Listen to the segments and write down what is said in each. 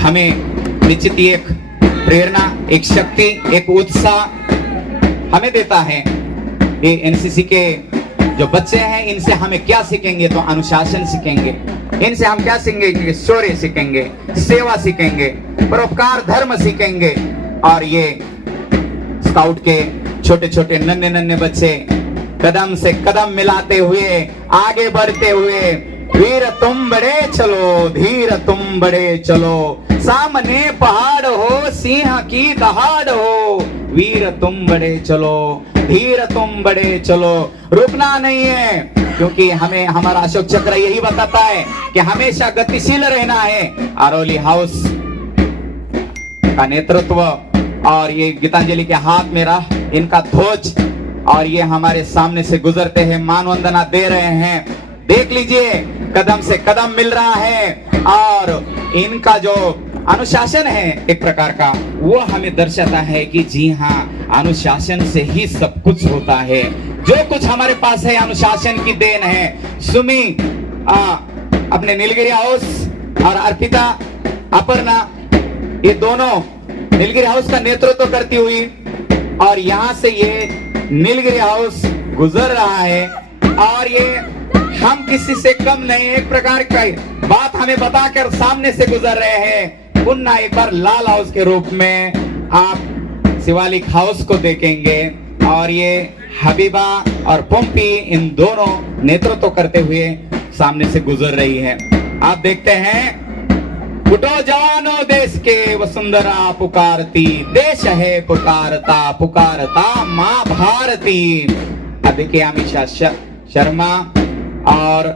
हमें निश्चित ही एक प्रेरणा, एक शक्ति, एक उत्साह हमें देता है। ये एनसीसी के जो बच्चे हैं, इनसे हमें क्या सीखेंगे? तो अनुशासन सीखेंगे। इनसे हम क्या सीखेंगे? शौर्य सीखेंगे, सेवा सीखेंगे, परोपकार धर्म सीखेंगे। और ये स्काउट के छोटे छोटे नन्हे नन्हे बच्चे कदम से कदम मिलाते हुए आगे बढ़ते हुए, वीर तुम बड़े चलो, धीर तुम बड़े चलो, सामने पहाड़ हो, सिंह की दहाड़ हो, वीर तुम बड़े चलो, धीर तुम बड़े चलो। रुकना नहीं है, क्योंकि हमें हमारा अशोक चक्र यही बताता है कि हमेशा गतिशील रहना है। अरौली हाउस का नेतृत्व और ये गीतांजलि के हाथ में रहा इनका ध्वज, और ये हमारे सामने से गुजरते हैं, मान वंदना दे रहे हैं। देख लीजिए, कदम से कदम मिल रहा है। और इनका जो अनुशासन है एक प्रकार का, वो हमें दर्शाता है कि जी हाँ, अनुशासन से ही सब कुछ होता है। जो कुछ हमारे पास है अनुशासन की देन है। सुमी अपने नीलगिरी हाउस और अर्पिता, अपर्णा, ये दोनों नीलगिरी हाउस का नेतृत्व करती हुई, और यहाँ से ये नीलगिरी हाउस गुजर रहा है। और ये हम किसी से कम नहीं, एक प्रकार की बात हमें बताकर सामने से गुजर रहे हैं। पुनः एक बार लाल हाउस के रूप में आप शिवालिक हाउस को देखेंगे, और ये हबीबा और पंपी इन दोनों नेतृत्व करते हुए सामने से गुजर रही है। आप देखते हैं, उठो जवानों देश के वसुंधरा पुकारती, देश है पुकारता पुकारता माँ भारती। अब देखिए, अमित शर्मा और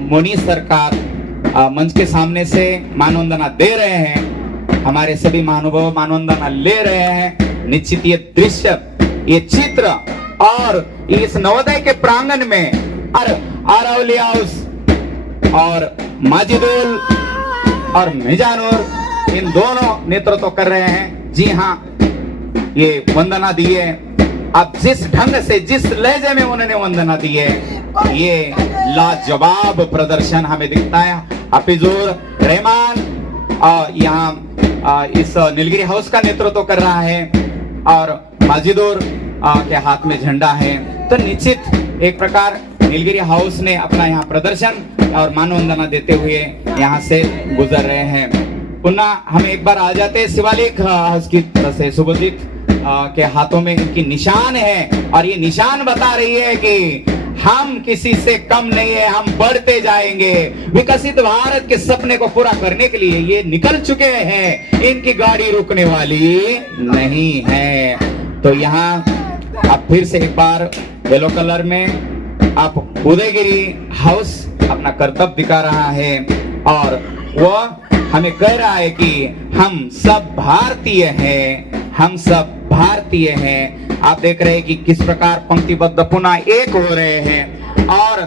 मोनी सरकार मंच के सामने से मानवंदना दे रहे हैं। हमारे सभी महानुभाव मानवंदना ले रहे हैं। निश्चित ये दृश्य, ये चित्र, और इस नवोदय के प्रांगण में अरौली हाउस और माजिदुल और मिजानुर इन दोनों नेतृत्व कर रहे हैं। जी हाँ, ये वंदना दी है। अब जिस ढंग से, जिस लहजे में उन्होंने वंदना दी है, ये लाजवाब प्रदर्शन हमें दिखता है। हफीजुर रहमान और यहाँ इस नीलगिरी हाउस का नेतृत्व कर रहा है, और माजिदुर के हाथ में झंडा है। तो निश्चित एक प्रकार नीलगिरी हाउस ने अपना यहाँ प्रदर्शन और मानवंदना देते हुए यहाँ से गुजर रहे हैं। पुनः हम एक बार आ जाते हैं शिवालिक हाउस की तरफ से। सुभजीत के हाथों में इनकी निशान है, और ये निशान बता रही है कि हम किसी से कम नहीं है, हम बढ़ते जाएंगे। विकसित भारत के सपने को पूरा करने के लिए ये निकल चुके हैं। इनकी गाड़ी रुकने वाली नहीं है। तो यहाँ अब फिर से एक बार येलो कलर में आप उदयगिरी हाउस अपना कर्तव्य दिखा रहा है, और वो हमें कह रहा है कि हम सब भारतीय हैं, हम सब भारतीय हैं। आप देख रहे हैं कि किस प्रकार पंक्तिबद्ध पुनः एक हो रहे हैं। और